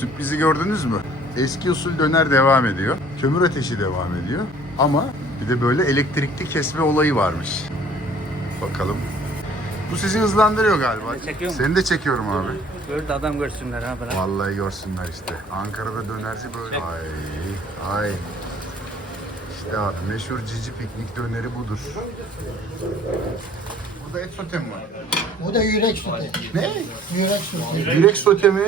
Sürprizi gördünüz mü? Eski usul döner devam ediyor. Kömür ateşi devam ediyor. Ama bir de böyle elektrikli kesme olayı varmış. Bakalım. Bu sizi hızlandırıyor galiba. Çekiyor mu? Seni de çekiyorum abi. Gör de adam görsünler ha bırak. Vallahi görsünler işte. Ankara'da dönerci böyle. Ay ay. İşte abi meşhur cici piknik döneri budur. Burada et sote mi var? O da yürek sote. Ne? Yürek sote. Yürek sote mi?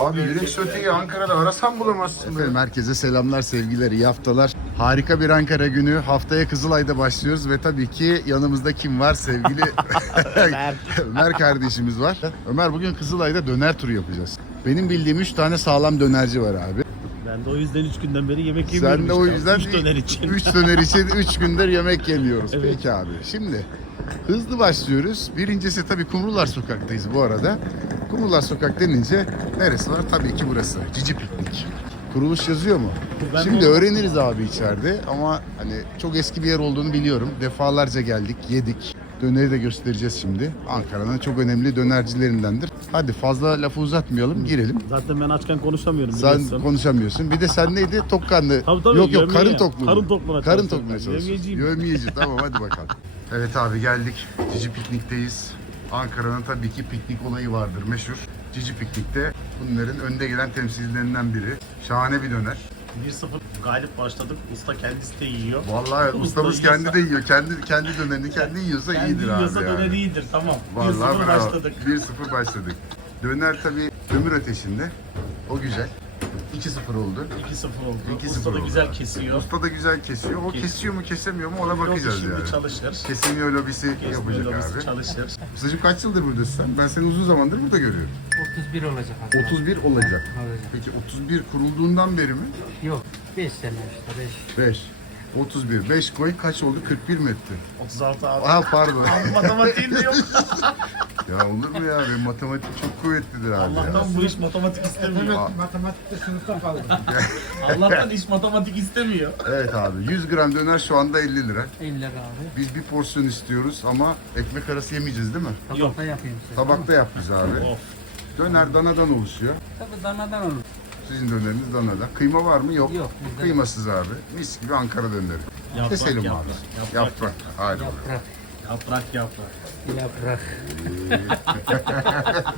Abi yürek soteyi Ankara'da arasan bulamazsın. Efendim herkese selamlar, sevgiler, iyi haftalar. Harika bir Ankara günü. Haftaya Kızılay'da başlıyoruz ve tabii ki yanımızda kim var? Sevgili Ömer kardeşimiz var. Ömer bugün Kızılay'da döner turu yapacağız. Benim bildiğim 3 tane sağlam dönerci var abi. Ben de o yüzden 3 günden beri yemek yemiyorum Sen de o işte. yüzden Üç döner için. 3 döner için 3 gündür yemek yemiyoruz. Evet. Peki abi. Şimdi hızlı başlıyoruz. Birincisi tabii Kumrular Sokak'tayız bu arada. Kumrular Sokak denince neresi var? Tabii ki burası. Cici Piknik. Kuruluş yazıyor mu? Ben Şimdi de- öğreniriz abi içeride ama hani çok eski bir yer olduğunu biliyorum. Defalarca geldik, yedik. Döneri de göstereceğiz şimdi. Ankara'nın çok önemli dönercilerindendir. Hadi fazla lafı uzatmayalım, girelim. Zaten ben açken konuşamıyorum Sen biliyorsun. konuşamıyorsun. Bir de sen neydi? Tok karnı. Tabii, tabii, yok yok karın tokluğu. Karın tokluğuna Karın çalışıyorum tokluğuna ben. çalışıyorsun. Yövmiyeciyim. Yövmiyeci. tamam hadi bakalım. Evet abi geldik. Cici Piknik'teyiz. Ankara'nın tabii ki piknik olayı vardır meşhur. Cici Piknik'te bunların önde gelen temsilcilerinden biri. Şahane bir döner. 1-0 galip başladık. Usta kendisi de yiyor. Vallahi Usta ustamız yiyorsa- kendi de yiyor. Kendi kendi dönerini kendi yiyorsa Kendi iyidir abi. yiyorsa yani. döner iyidir tamam. Vallahi 1-0 bravo. başladık. 1-0 başladık. Döner tabii kömür ateşinde. O güzel. 2-0 oldu. 2-0 oldu. 2-0 Usta da oldu. güzel kesiyor. Usta da güzel kesiyor. O Kes- kesiyor mu kesemiyor mu ona bakacağız şimdi yani. çalışır. Kesemiyor lobisi yapacak lobisi abi. çalışır. Ustacığım kaç yıldır buradasın sen? Ben seni uzun zamandır burada görüyorum. 31 olacak abi. 31 olacak. Olacak. Peki 31 kurulduğundan beri mi? Yok 5 sene işte 5. 5. 31. 5 koy kaç oldu? 41 mi etti? 36 abi. Aa pardon. Matematiğin de yok. ya olur mu ya? Benim matematik çok kuvvetlidir abi. ya. Allah'tan bu iş matematik istemiyor. Aa. Matematikte sınıfta kaldım. Allah'tan iş matematik istemiyor. Evet abi 100 gram döner şu anda 50 lira. 50 lira abi. Biz bir porsiyon istiyoruz ama ekmek arası yemeyeceğiz değil mi? Tabakta yapayım size. Tabakta yap bize abi. Of. Döner danadan oluşuyor. Tabii danadan olur. Sizin döneriniz danadan. Kıyma var mı? Yok. Yok, bizde Kıymasız abi. Mis gibi Ankara döneri. Yaprak, Keselim yaprak, abi. yaprak, Yaprak. Hadi. Yaprak. Yaprak yaprak. Yaprak.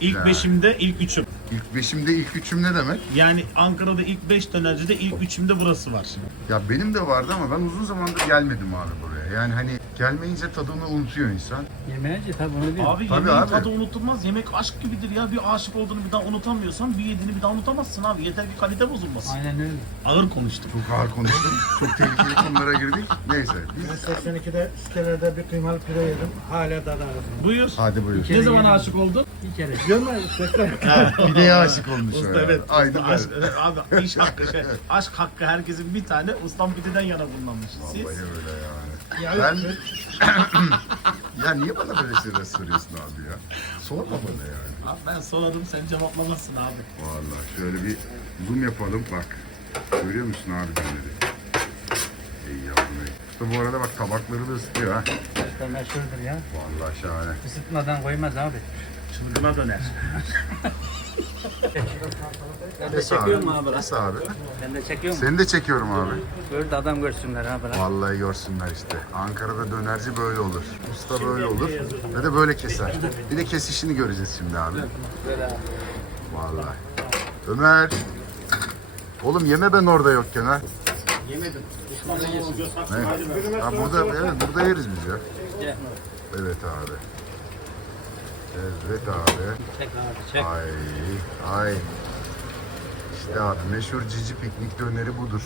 İlk Ya. beşimde ilk üçüm. İlk beşimde ilk üçüm ne demek? Yani Ankara'da ilk beş dönercide ilk üçümde burası var. Ya benim de vardı ama ben uzun zamandır gelmedim abi buraya. Yani hani gelmeyince tadını unutuyor insan. Yemeğince tabii onu. Abi Tabii yemeğin abi. tadı unutulmaz. Yemek aşk gibidir ya. Bir aşık olduğunu bir daha unutamıyorsan bir yediğini bir daha unutamazsın abi. Yeter ki kalite bozulmasın. Aynen öyle. Ağır konuştum. Çok ağır konuştuk. Çok tehlikeli konulara girdik. Neyse biz... Ben 82'de sitelerde bir kıymalı pide yedim. Hala tadı ağzımda. Buyur. Hadi buyur. Ne zaman yedim. aşık oldun? Bir kere. Görme bekle. Pideye aşık olmuş o Usta ya. evet. Aynen Aşk, öyle. evet, abi iş hakkı şey. Aşk hakkı herkesin bir tane. Ustam pideden yana bulunmamış. Siz? Vallahi öyle yani. Ben... ya niye bana böyle şeyler soruyorsun abi ya? Sorma bana yani. Abi ben sorarım sen cevaplamazsın abi. Vallahi şöyle bir zoom yapalım bak. Görüyor musun abi döneri? Ey yavrum ey. Usta bu arada bak tabakları da ısıtıyor ha. İşte meşhurdur ya. Vallahi şahane. Isıtmadan koymaz abi. Çılgına döner. Ben de çekiyorum abi. bırak. Nasıl abi? Ben de çekiyorum. Seni de çekiyorum abi. Gör de adam görsünler ha bırak. Vallahi görsünler işte. Ankara'da dönerci böyle olur. Usta böyle olur. Ve de böyle keser. Bir de kesişini göreceğiz şimdi abi. Böyle abi. Vallahi. Ömer. Oğlum yeme ben orada yokken ha. Yemedim. Ne? Ha, burada, evet, burada yeriz biz ya. Evet abi. Evet abi. Çek abi çek. Ay ay. İşte abi meşhur cici piknik döneri budur.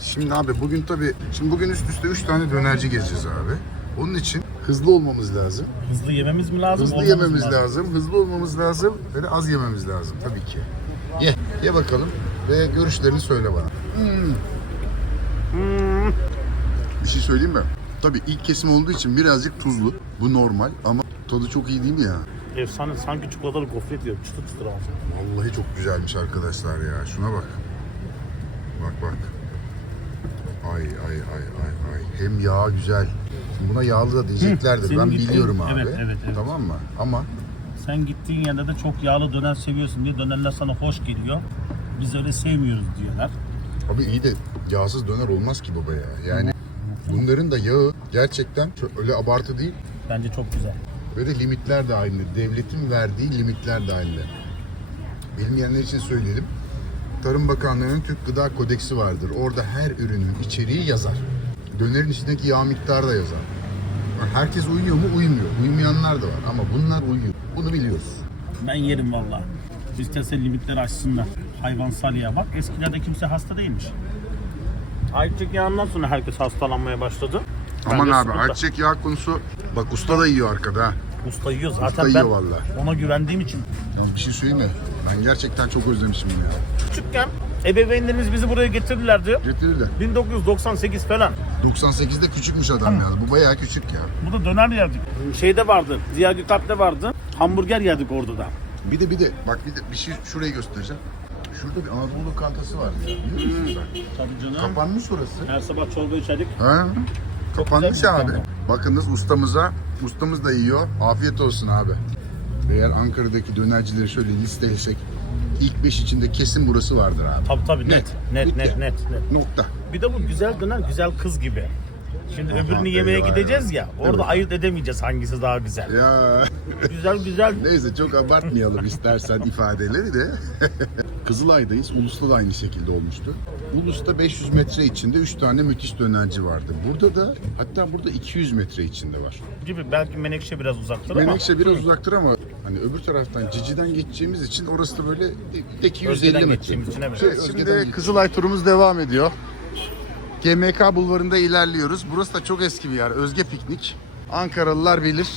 Şimdi abi bugün tabii, şimdi bugün üst üste 3 tane dönerci gezeceğiz abi. Onun için hızlı olmamız lazım. Hızlı yememiz mi lazım? Hızlı olmamız yememiz lazım, hızlı olmamız lazım ve de az yememiz lazım tabii ki. Ye, ye bakalım ve görüşlerini söyle bana. Hmm. Bir şey söyleyeyim mi? Tabii ilk kesim olduğu için birazcık tuzlu. Bu normal ama tadı çok iyi değil mi ya? Efsane sanki çikolatalı gofret yiyor. Çıtır çıtır ağzı. Vallahi çok güzelmiş arkadaşlar ya. Şuna bak. Bak bak. Ay ay ay ay ay. Hem yağ güzel. Şimdi buna yağlı da diyeceklerdir. senin ben gittiğin- biliyorum abi. Evet, evet, evet. Tamam mı? Ama Sen gittiğin yerde de çok yağlı döner seviyorsun diye dönerler sana hoş geliyor. Biz öyle sevmiyoruz diyorlar. Abi iyi de yağsız döner olmaz ki baba ya. Yani bunların da yağı gerçekten öyle abartı değil. Bence çok güzel. Ve de limitler de aynı. Devletin verdiği limitler de aynı. Bilmeyenler için söyleyelim. Tarım Bakanlığı'nın Türk Gıda Kodeksi vardır. Orada her ürünün içeriği yazar. Dönerin içindeki yağ miktarı da yazar. Herkes uyuyor mu? Uymuyor. Uymayanlar da var ama bunlar uyuyor. Bunu biliyoruz. Ben yerim valla. İsterse limitleri açsınlar. Hayvansal yağ. Bak eskilerde kimse hasta değilmiş. Ayçiçek yağından sonra herkes hastalanmaya başladı. Aman abi sıkıntı. ayçiçek yağ konusu bak usta da yiyor arkada ha. Usta yiyor zaten Usta ben yiyor valla. ona güvendiğim için. Ya bir şey söyleyeyim mi? Ben gerçekten çok özlemişim bunu ya. Küçükken ebeveynlerimiz bizi buraya getirirlerdi. Getirirler. 1998 falan. 98'de küçükmüş adam ya. Bu bayağı küçük ya. Burada döner yerdik. Şeyde vardı. Ziya Gökalp'te vardı. Hamburger yerdik orada da. Bir de bir de bak bir de bir şey şurayı göstereceğim. Şurada bir Anadolu lokantası var ya. Biliyor musun sen? Tabii canım. Kapanmış orası. Her sabah çorba içerdik. Ha? Kapanmış güzel bir abi. mekan Bakınız ustamıza, ustamız da yiyor. Afiyet olsun abi. Eğer Ankara'daki dönercileri şöyle listelesek ilk 5 içinde kesin burası vardır abi. Tabii tabii net. Net Bitti. net net net. Nokta. Bir de bu güzel döner güzel kız gibi. Şimdi Aha, öbürünü yemeye eyvah, gideceğiz ya. Orada Evet. ayırt edemeyeceğiz hangisi daha güzel. Ya Güzel güzel. neyse çok abartmayalım istersen ifadeleri de. Kızılay'dayız. Ulus'ta da aynı şekilde olmuştu. Ulus'ta 500 metre içinde 3 tane müthiş dönerci vardı. Burada da hatta burada 200 metre içinde var. Gibi belki Menekşe biraz uzaktır ama. Menekşe biraz uzaktır ama hani öbür taraftan Cici'den geçeceğimiz için orası da böyle tek 250 Özge'den metre. geçtiğimiz için evet. Şey, Şimdi Kızılay turumuz devam ediyor. GMK bulvarında ilerliyoruz. Burası da çok eski bir yer. Özge Piknik. Ankaralılar bilir.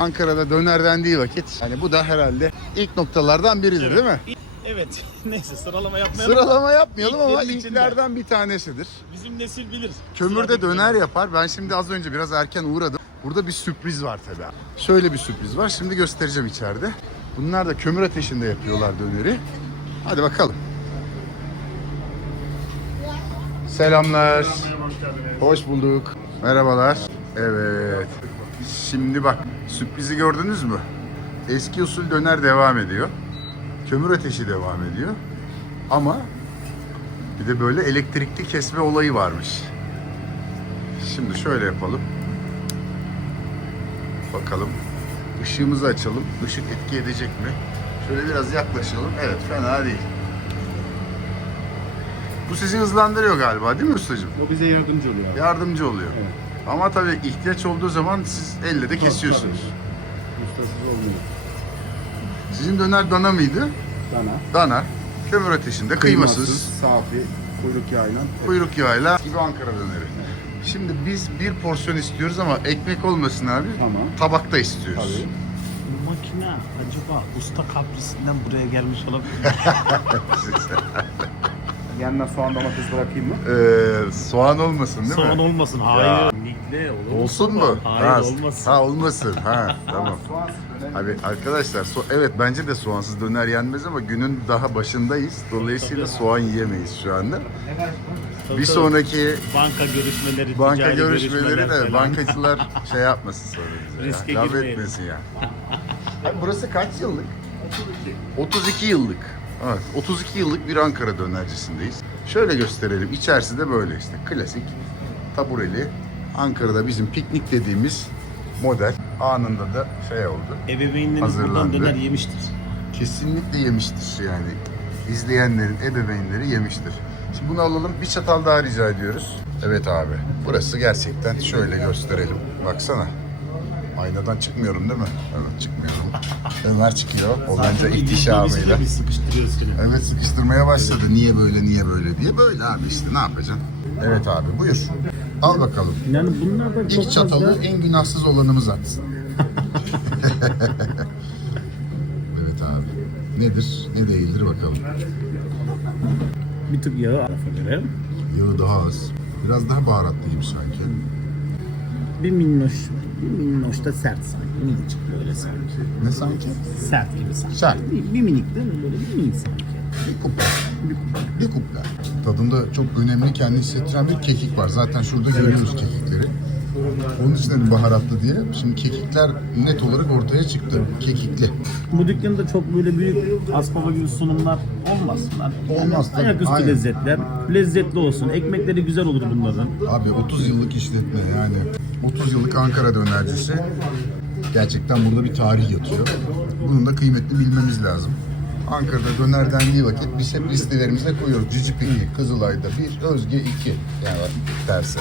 Ankara'da döner dendiği vakit. Hani bu da herhalde ilk noktalardan biridir değil mi? Evet. Neyse sıralama yapmayalım. Sıralama yapmayalım ama ilklerden bir tanesidir. Bizim nesil bilir. Kömürde Sıradaki döner yapar. Ben şimdi az önce biraz erken uğradım. Burada bir sürpriz var tabii. Şöyle bir sürpriz var. Şimdi göstereceğim içeride. Bunlar da kömür ateşinde yapıyorlar döneri. Hadi bakalım. Selamlar. Hoş bulduk. Merhabalar. Evet. Şimdi bak sürprizi gördünüz mü? Eski usul döner devam ediyor. Kömür ateşi devam ediyor. Ama bir de böyle elektrikli kesme olayı varmış. Şimdi şöyle yapalım. Bakalım. Işığımızı açalım. Işık etki edecek mi? Şöyle biraz yaklaşalım. Evet fena değil. Bu sizi hızlandırıyor galiba değil mi ustacığım? O bize yardımcı oluyor. abi. Yardımcı oluyor. Ama tabii ihtiyaç olduğu zaman siz elle de kesiyorsunuz. Ustasız olmuyor. Sizin döner dana mıydı? Dana. Dana. Kömür ateşinde kıymasız. safi, kuyruk yağıyla. kuyruk yağıyla gibi Ankara döneri. Şimdi biz bir porsiyon istiyoruz ama ekmek olmasın abi. Tamam. Tabakta istiyoruz. Tabii. Bu makine acaba usta kaprisinden buraya gelmiş olabilir mi? Yanına soğan domates bırakayım mı? Ee, soğan olmasın değil Soğan mi? olmasın. Hayır. Nikle olur. Olsun mu? Hayır ha, olmasın. Ha olmasın. Ha tamam. Soğansız döner. Abi arkadaşlar so- evet bence de soğansız döner yenmez ama günün daha başındayız. Dolayısıyla soğan yiyemeyiz şu anda. Bir sonraki banka görüşmeleri, banka ticari görüşmeleri görüşmeler de falan. bankacılar şey yapmasın sonra bize. Riske ya. Laf girmeyelim. etmesin ya. Abi burası kaç yıllık? 32 yıllık. Evet, 32 yıllık bir Ankara dönercisindeyiz. Şöyle gösterelim. İçerisi de böyle işte. Klasik, tabureli. Ankara'da bizim piknik dediğimiz model. Anında da şey oldu. Ebeveynleriniz buradan döner yemiştir. Kesinlikle yemiştir yani. İzleyenlerin ebeveynleri yemiştir. Şimdi bunu alalım. Bir çatal daha rica ediyoruz. Evet abi. Burası gerçekten şöyle gösterelim. Baksana. Aynadan çıkmıyorum değil mi? Evet çıkmıyorum. Ömer çıkıyor. O bence ihtişamıyla. Evet sıkıştırmaya başladı. Niye böyle niye böyle diye. Böyle abi işte ne yapacaksın? Evet abi buyur. Al bakalım. Yani bunlar da İlk çatalı en günahsız olanımız atsın. evet abi. Nedir ne değildir bakalım. bir tık yağı arafa göre. Yağı daha az. Biraz daha baharatlıyım sanki. Bir minnoş, bir minnoş da sert sanki. Minicik böyle sanki. Ne sanki? Sert gibi sanki. Sert. Bir, bir minik değil mi? Böyle bir minik sanki. Bir kupla. Bir kupla. Tadında çok önemli kendini hissettiren bir kekik var. Zaten şurada görüyoruz kekikleri. Onun için dedim baharatlı diye. Şimdi kekikler net olarak ortaya çıktı. Kekikli. Bu dükkanda çok böyle büyük aspava gibi sunumlar olmasınlar. Olmaz tabii, Ayaküstü aynen. lezzetler. Lezzetli olsun. Ekmekleri güzel olur bunların. Abi 30 yıllık işletme yani 30 yıllık Ankara dönercisi. Gerçekten burada bir tarih yatıyor. Bunun da kıymetini bilmemiz lazım. Ankara'da döner dendiği vakit biz hep listelerimize koyuyoruz. Cicip 2, Kızılay'da 1, Özge 2. Yani tersi.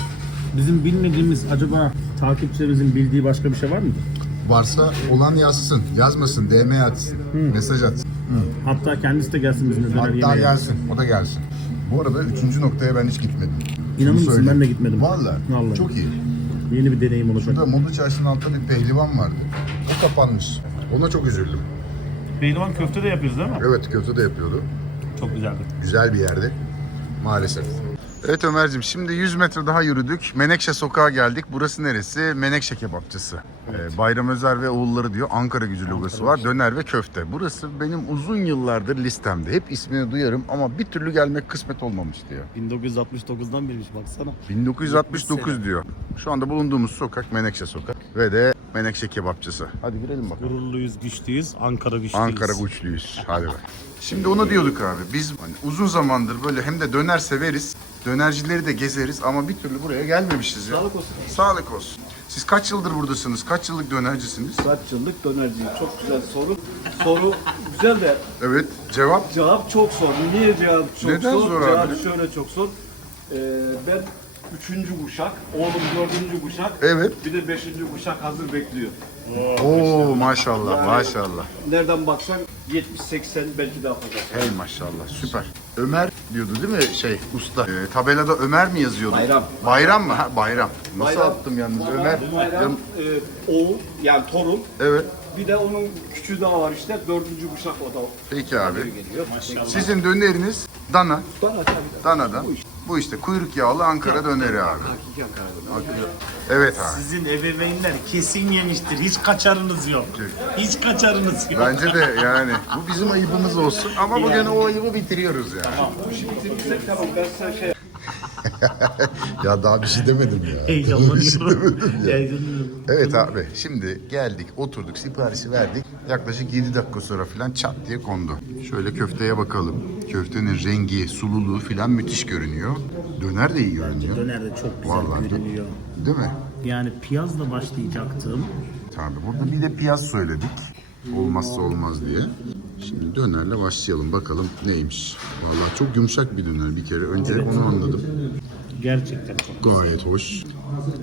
Bizim bilmediğimiz acaba takipçilerimizin bildiği başka bir şey var mıdır? Varsa olan yazsın, yazmasın, DM atsın, mesaj atsın. Hatta kendisi de gelsin bizimle döner Hatta yemeğe. gelsin, o da gelsin. Bu arada üçüncü noktaya ben hiç gitmedim. İnanır mısın söyleyeyim. ben de gitmedim. Vallahi, Vallahi. çok iyi. Yeni bir deneyim olacak. Şurada Moda Çarşı'nın altında bir pehlivan vardı. O kapanmış. Ona çok üzüldüm. Pehlivan köfte de yapıyoruz değil mi? Evet köfte de yapıyordu. Çok güzeldi. Güzel bir yerde. Maalesef. Evet Ömer'cim şimdi 100 metre daha yürüdük. Menekşe sokağa geldik. Burası neresi? Menekşe kebapçısı. Ee, Bayram Özer ve oğulları diyor. Ankara gücü logosu var. Döner ve köfte. Burası benim uzun yıllardır listemde. Hep ismini duyarım ama bir türlü gelmek kısmet olmamış diyor. 1969'dan birmiş baksana. 1969 diyor. Şu anda bulunduğumuz sokak Menekşe sokak ve de Menekşe kebapçısı. Hadi girelim bakalım. Gururluyuz, güçlüyüz. Ankara güçlüyüz. Ankara güçlüyüz. Hadi bak. Şimdi onu diyorduk abi. Biz hani uzun zamandır böyle hem de döner severiz. Dönercileri de gezeriz ama bir türlü buraya gelmemişiz ya. Sağlık olsun. Sağlık olsun. Siz kaç yıldır buradasınız? Kaç yıllık dönercisiniz? Kaç yıllık dönerciyim? Çok güzel soru. Soru güzel de Evet. Cevap? cevap çok zor. Niye cevap çok Neden zor? zor cevap abi? şöyle çok zor. Ee, ben üçüncü kuşak, oğlum dördüncü kuşak, Evet. bir de beşinci kuşak hazır bekliyor. Oo maşallah maşallah. Nereden baksan 70-80 belki daha fazla. Hey maşallah süper. Ömer diyordu değil mi şey usta? Ee, tabelada Ömer mi yazıyordu? Bayram. Bayram mı? Ha, bayram. Nasıl Bayram. attım yalnız Ömer? Bayram, Yan- e, oğul yani torun. Evet. Bir de onun küçüğü daha var işte dördüncü kuşak o da Peki abi. geliyor. Sizin döneriniz dana. Bana tabii. Dana'dan. Bu işte kuyruk yağlı Ankara döneri abi. Evet abi. Sizin ebeveynler kesin yemiştir. Hiç kaçarınız yok. Hiç kaçarınız yok. Bence de yani bu bizim ayıbımız olsun ama bugün o ayıbı bitiriyoruz yani. Bitirsek tamam ben size şey Ya daha bir şey demedim ya. Heyecanlanıyorum. Heyecanlanıyorum. Evet abi şimdi geldik oturduk siparişi verdik. Yaklaşık 7 dakika sonra falan çat diye kondu. Şöyle köfteye bakalım. Köftenin rengi, sululuğu falan müthiş görünüyor. Döner de iyi görünüyor. Döner de çok güzel Vallahi. görünüyor. Değil mi? Yani piyazla başlayacaktım. Tabii burada bir de piyaz söyledik. Olmazsa olmaz diye. Şimdi dönerle başlayalım bakalım neymiş. Vallahi çok yumuşak bir döner bir kere. Önce onu anladım. Gerçekten çok. Gayet hoş.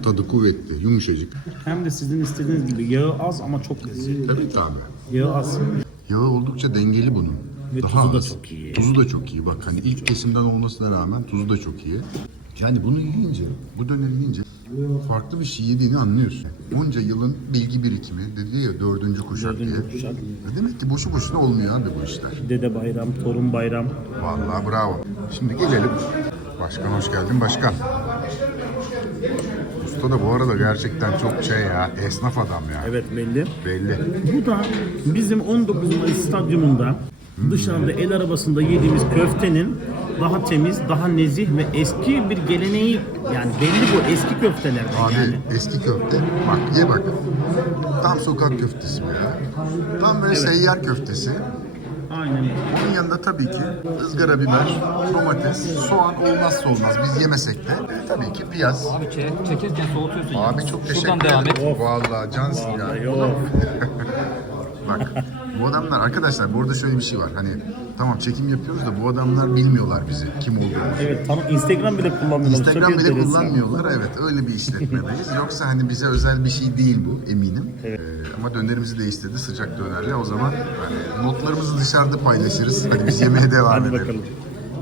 Tadı kuvvetli, yumuşacık. Hem de sizin istediğiniz gibi yağı az ama çok lezzetli. Evet abi. Yağı az. Yağı oldukça dengeli bunun. Ve Daha tuzu da az. çok iyi. Tuzu da çok iyi. Bak hani ilk kesimden olmasına rağmen tuzu da çok iyi. Yani bunu yiyince, bu döneri yiyince farklı bir şey yediğini anlıyorsun. Onca yılın bilgi birikimi dedi ya dördüncü kuşak diye. Dördüncü kuşak. E Demek ki boşu boşuna olmuyor abi bu işler. Dede bayram, torun bayram. Vallahi bravo. Şimdi gelelim. Başkan hoş geldin başkan. Usta da bu arada gerçekten çok şey ya, esnaf adam ya. Evet belli. Belli. Bu da bizim 19 Mayıs stadyumunda dışarıda el arabasında yediğimiz köftenin daha temiz, daha nezih ve eski bir geleneği yani belli bu eski köftelerden Abi yani. eski köfte. Bak ye bak. Tam sokak köftesi bu ya. Tam böyle seyyar köftesi. Aynen. Onun yanında tabii ki ızgara biber, domates, soğan olmazsa olmaz. Biz yemesek de e, tabii ki piyaz. Abi çek, çekerken soğutuyorsun. Abi çok teşekkür et. ederim. Vallahi cansın ya. Yok. Bak bu adamlar arkadaşlar burada şöyle bir şey var. Hani tamam çekim yapıyoruz da bu adamlar bilmiyorlar bizi kim olduğumuzu. Evet tamam Instagram bile kullanmıyorlar. Instagram Çok bile enteresan. kullanmıyorlar. Evet öyle bir işletmedeyiz. Yoksa hani bize özel bir şey değil bu eminim. Ee, ama dönerimizi de istedi sıcak dönerle. O zaman hani notlarımızı dışarıda paylaşırız. Hadi biz yemeğe devam Hadi edelim. bakalım.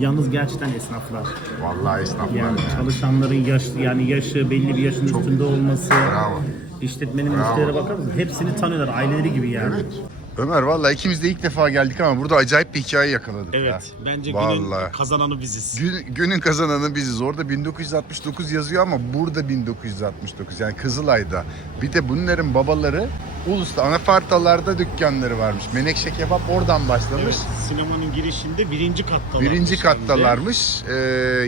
Yalnız gerçekten esnaflar. Vallahi esnaflar. Yani çalışanların yaş yani yaşı belli bir yaşın üstünde olması. Bravo. İşletmenin müşterilere bakar mısın? Hepsini tanıyorlar. Aileleri gibi yani. Evet. Ömer vallahi ikimiz de ilk defa geldik ama burada acayip bir hikaye yakaladık ya. Evet. Bence Vallahi. günün kazananı biziz. Gün, günün kazananı biziz. Orada 1969 yazıyor ama burada 1969. Yani Kızılay'da. Bir de bunların babaları Ulus'ta anafartalarda dükkanları varmış. Menekşe kebap oradan başlamış. Sinemanın girişinde birinci katta. Birinci kattalarmış. Ee,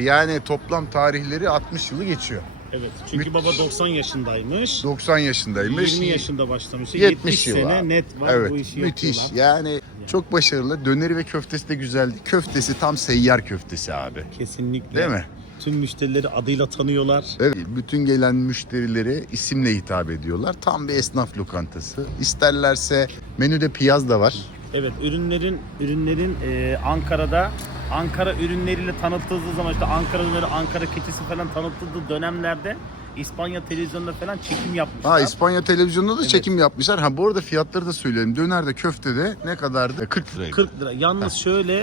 yani toplam tarihleri 60 yılı geçiyor. Evet. Çünkü baba 90 yaşındaymış. 90 yaşındaymış. 20 yaşında başlamış. 70, 70 yıl sene abi. net var evet, bu işi müthiş. yapıyorlar. Yani çok başarılı. Döneri ve köftesi de güzeldi. Köftesi tam seyyar köftesi abi. Kesinlikle. Değil mi? Tüm müşterileri adıyla tanıyorlar. Evet, bütün gelen müşterileri isimle hitap ediyorlar. Tam bir esnaf lokantası. İsterlerse menüde piyaz da var. Evet ürünlerin ürünlerin e, Ankara'da Ankara ürünleriyle tanıtıldığı zaman işte Ankara ürünleri, Ankara keçisi falan tanıtıldığı dönemlerde İspanya televizyonunda falan çekim yapmışlar. Ha İspanya televizyonunda da çekim yapmışlar. Ha bu arada fiyatları da söyleyelim. Dönerde köftede ne kadardı? 40 liraydı. 40 lira. Yalnız şöyle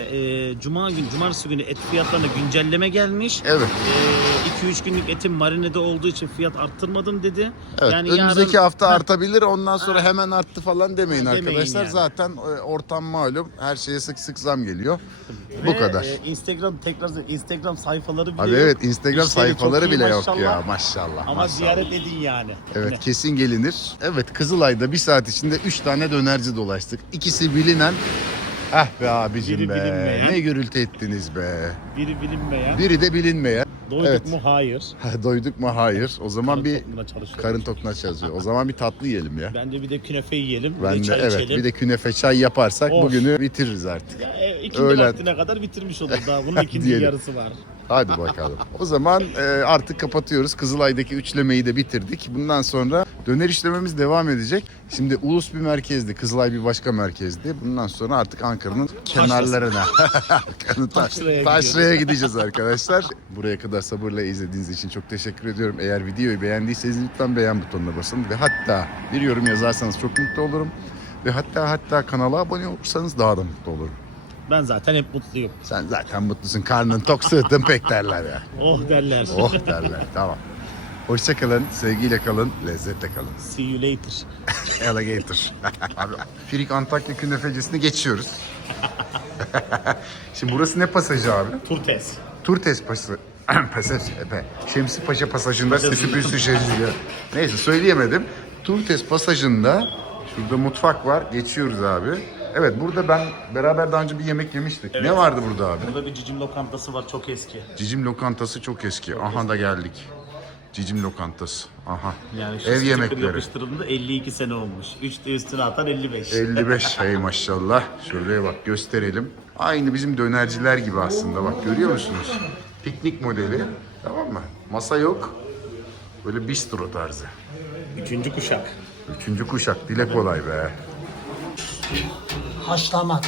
e, cuma gün cumartesi günü et fiyatlarına güncelleme gelmiş. Evet. 2-3 günlük etin marinede olduğu için fiyat arttırmadım dedi. Evet. Yani Önümüzdeki yarın- hafta Ha, artabilir. Ondan sonra hemen arttı falan demeyin, Demeyin arkadaşlar. yani. Zaten e, ortam malum. Her şeye sık sık zam geliyor. Bu ve, kadar. e, Instagram tekrar Instagram sayfaları bile Abi yok. evet Instagram İşleri sayfaları iyi bile yok maşallah. ya maşallah. Ama maşallah. ziyaret edin yani. Evet kesin gelinir. Evet Kızılay'da bir saat içinde 3 tane dönerci dolaştık. İkisi bilinen. Ah be abicim Biri be. bilinmeyen. Ne gürültü ettiniz be. Biri bilinmeyen. Biri de bilinmeyen. Doyduk evet. mu? Hayır. Doyduk mu? Hayır. O zaman Karın bir tokluğuna çalışıyoruz. karın tokuna çalışıyor. O zaman bir tatlı yiyelim ya. Bence bir de künefe yiyelim. bir Ben de de çay evet içelim. bir de künefe çay yaparsak Of. bugünü bitiririz artık. E, ikindi Öğlen. vaktine kadar bitirmiş olur daha. Bunun ikinci Diyelim. yarısı var. Hadi bakalım. O zaman e, artık kapatıyoruz. Kızılay'daki üçlemeyi de bitirdik. Bundan sonra döner işlememiz devam edecek. Şimdi Ulus bir merkezdi, Kızılay bir başka merkezdi. Bundan sonra artık Ankara'nın kenarlarına, Ankara'nın taş, Taşra'ya Taşra'ya gideceğiz arkadaşlar. Buraya kadar sabırla izlediğiniz için çok teşekkür ediyorum. Eğer videoyu beğendiyseniz lütfen beğen butonuna basın ve hatta bir yorum yazarsanız çok mutlu olurum. Ve hatta hatta kanala abone olursanız daha da mutlu olurum. Ben zaten hep mutluyum. Sen zaten mutlusun, karnın tok, sırtın pek derler ya. Oh derler. Oh derler. tamam. Hoşça kalın, sevgiyle kalın, lezzetle kalın. See you later. Alligator. Abi Firik Antakya künefecisini geçiyoruz. Şimdi burası ne pasajı abi? Turtes. Turtes pasajı. Pasaj, epe. Şemsi Paşa pasajında sesi bir sürü Neyse söyleyemedim. Turtes pasajında şurada mutfak var. Geçiyoruz abi. Evet burada ben beraber daha önce bir yemek yemiştik. Ne vardı burada abi? Burada bir cicim lokantası var çok eski. Cicim lokantası çok eski. Aha da geldik. Cicim lokantası. Aha. Yani şu Ev yemekleri. yapıştırıldığında 52 sene olmuş. 3 de üstüne atan 55. 55 hey maşallah. Şuraya bak gösterelim. Aynı bizim dönerciler gibi aslında bak görüyor musunuz? Piknik modeli. Tamam mı? Masa yok. Böyle bistro tarzı. Üçüncü kuşak. Üçüncü kuşak. Dile kolay be. Haşlama.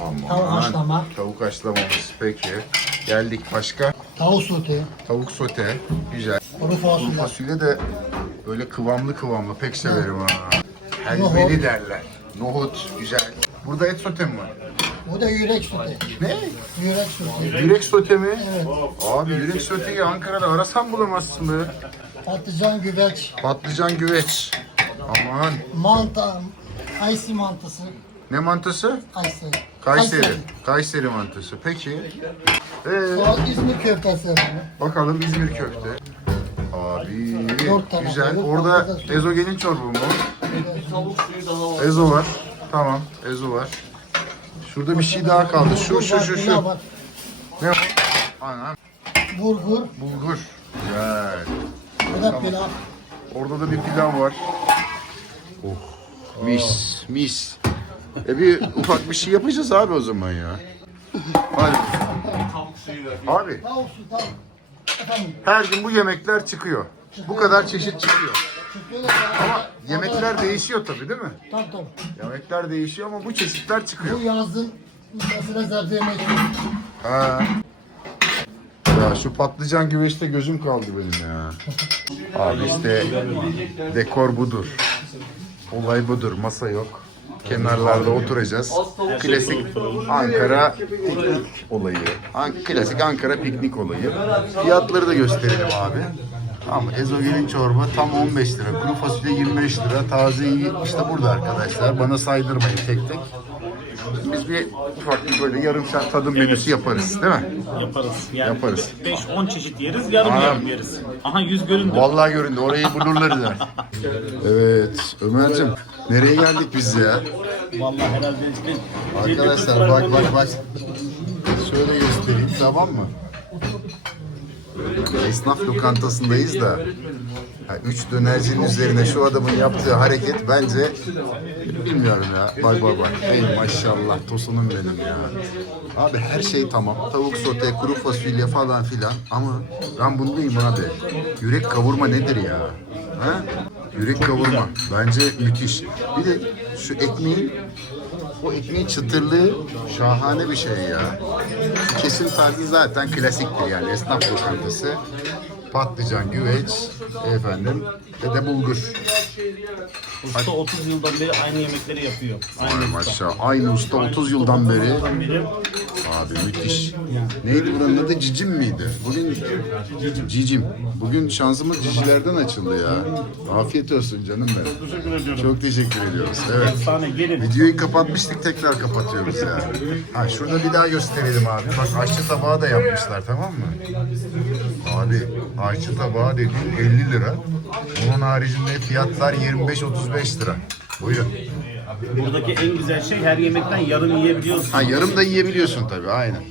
Aman. Tavuk haşlama. Tavuk haşlamamız. Peki. Geldik başka. Tavuk sote. Tavuk sote. Güzel. Kuru Kuru fasulye. fasulye de böyle kıvamlı kıvamlı pek severim ha. Helveli derler. Nohut güzel. Burada et sote mi var? Bu da yürek sote. Ne? Yürek sote. Yürek sote mi? Evet. Abi yürek soteyi Ankara'da arasan bulamazsın be. Patlıcan güveç. Patlıcan güveç. Aman. Manta. Aysi mantısı. Ne mantısı? Kayseri. Kayseri. Kayseri mantısı. Peki. Ee, Sonra İzmir köftesi bakalım İzmir köfte. Abi Dört tane güzel. Orada ezogelin çorba mı? Ezo var. Tamam. Ezo var. Şurada bir şey daha kaldı. Şu şu şu şu. Ne o? Ana. Burgur. Bulgur. Güzel. Bu da pilav. Orada da bir pilav var. Oh. Mis, mis. E bir ufak bir şey yapacağız abi o zaman ya. Hadi. Abi. Efendim. her gün bu yemekler çıkıyor. Bu kadar çeşit çıkıyor. Ama yemekler değişiyor tabii değil mi? Tabii tabii. Yemekler değişiyor ama bu çeşitler çıkıyor. Bu yazın mesela sebze yemek. Ha. Ya şu patlıcan güveçte gözüm kaldı benim ya. Abi işte dekor budur. Olay budur. Masa yok. Kenarlarda oturacağız. Klasik Ankara piknik olayı. Klasik Ankara piknik olayı. Fiyatları da gösterelim abi. Ama ezogelin çorba tam 15 lira. Kuru fasulye 25 lira. Taze işte burada arkadaşlar. Bana saydırmayın tek tek. Biz bir ufak bir böyle yarım saat tadım menüsü yaparız değil mi? Yaparız. Yani Yaparız. 5-10 çeşit yeriz, yarım Aa. yarım yeriz. Aha yüz göründü. Vallahi göründü. Orayı blurlarız. ha. evet. Ömer'cim nereye geldik biz ya? Vallahi herhalde işte Arkadaşlar bak bak bak. Şöyle göstereyim tamam mı? Yani esnaf lokantasındayız da ha, üç dönercinin üzerine şu adamın yaptığı hareket bence bilmiyorum ya. Bak bak bak. Ey maşallah tosunum benim ya. Abi her şey tamam. Tavuk sote, kuru fasulye falan filan ama ben bundayım abi. Yürek kavurma nedir ya? Ha? Yürek kavurma. Bence müthiş. Bir de şu ekmeğin o ekmeğin çıtırlığı şahane bir şey ya. Kesim tarzı zaten klasiktir yani esnaf lokantası. Patlıcan, güveç, efendim ve de bulgur. Usta 30 yıldan beri aynı yemekleri yapıyor. Ay Aynı usta. maşallah. Aynı usta 30 yıldan beri. Yıldan beri Abi müthiş. Neydi buranın adı? Cicim miydi? Bugün Cicim. Bugün şansımız cicilerden açıldı ya. Afiyet olsun canım benim. teşekkür ediyorum. Çok teşekkür ediyoruz. Evet. Efsane gelin. Videoyu kapatmıştık tekrar kapatıyoruz ya. Ha şurada bir daha gösterelim abi. Bak aşçı tabağı da yapmışlar tamam mı? Abi aşçı tabağı dediğin 50 lira. Bunun haricinde fiyatlar 25-35 lira. Buyurun. Buradaki en güzel şey her yemekten yarım yiyebiliyorsun. Ha yarım da yiyebiliyorsun tabii aynen.